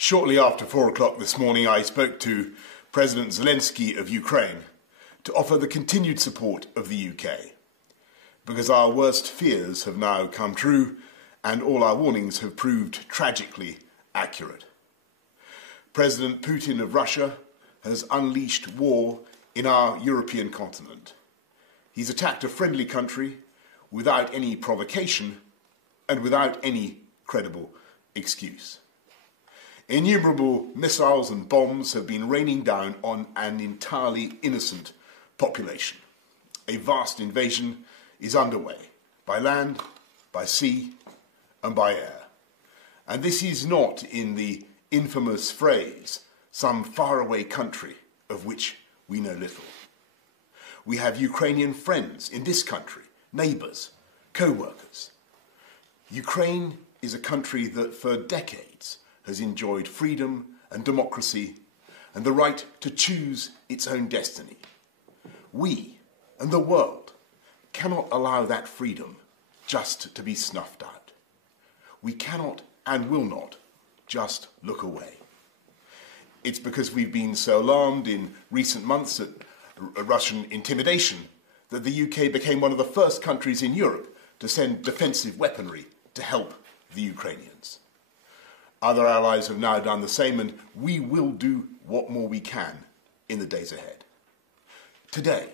Shortly after 4 o'clock this morning, I spoke to President Zelensky of Ukraine to offer the continued support of the UK, because our worst fears have now come true and all our warnings have proved tragically accurate. President Putin of Russia has unleashed war in our European continent. He's attacked a friendly country without any provocation and without any credible excuse. Innumerable missiles and bombs have been raining down on an entirely innocent population. A vast invasion is underway, by land, by sea, and by air. And this is not in the infamous phrase, some faraway country of which we know little. We have Ukrainian friends in this country, neighbours, co-workers. Ukraine is a country that for decades has enjoyed freedom and democracy and the right to choose its own destiny. We and the world cannot allow that freedom just to be snuffed out. We cannot and will not just look away. It's because we've been so alarmed in recent months at Russian intimidation that the UK became one of the first countries in Europe to send defensive weaponry to help the Ukrainians. Other allies have now done the same, and we will do what more we can in the days ahead. Today,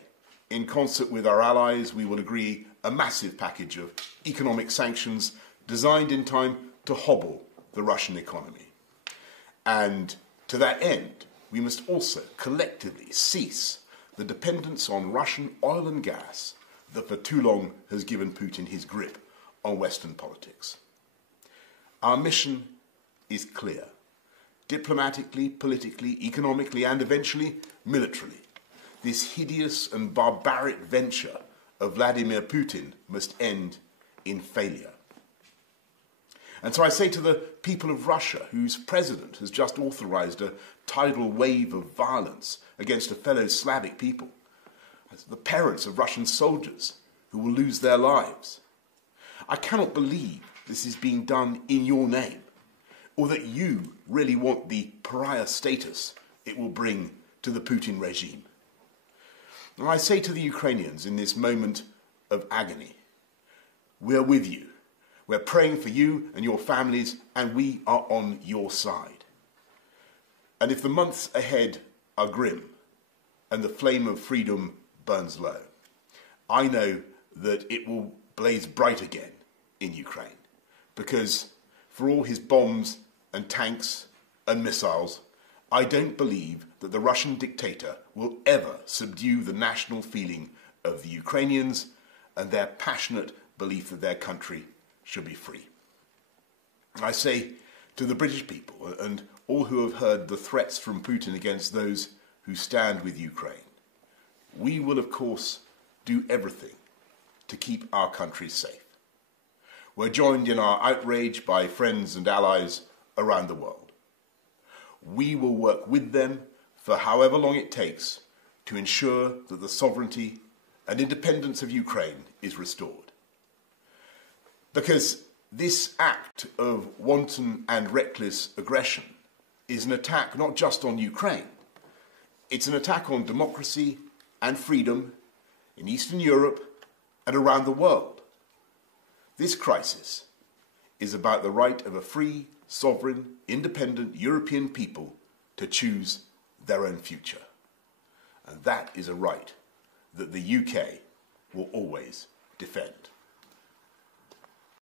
in concert with our allies, we will agree a massive package of economic sanctions designed in time to hobble the Russian economy. And to that end, we must also collectively cease the dependence on Russian oil and gas that for too long has given Putin his grip on Western politics. Our mission is clear. Diplomatically, politically, economically, and eventually militarily, this hideous and barbaric venture of Vladimir Putin must end in failure. And so I say to the people of Russia, whose president has just authorized a tidal wave of violence against a fellow Slavic people, the parents of Russian soldiers who will lose their lives, I cannot believe this is being done in your name, or that you really want the pariah status it will bring to the Putin regime. And I say to the Ukrainians in this moment of agony, we are with you. We're praying for you and your families, and we are on your side. And if the months ahead are grim and the flame of freedom burns low, I know that it will blaze bright again in Ukraine, because for all his bombs and tanks and missiles, I don't believe that the Russian dictator will ever subdue the national feeling of the Ukrainians and their passionate belief that their country should be free. I say to the British people and all who have heard the threats from Putin against those who stand with Ukraine, we will of course do everything to keep our country safe. We're joined in our outrage by friends and allies around the world. We will work with them for however long it takes to ensure that the sovereignty and independence of Ukraine is restored. Because this act of wanton and reckless aggression is an attack not just on Ukraine, it's an attack on democracy and freedom in Eastern Europe and around the world. This crisis is about the right of a free, sovereign, independent European people to choose their own future. And that is a right that the UK will always defend.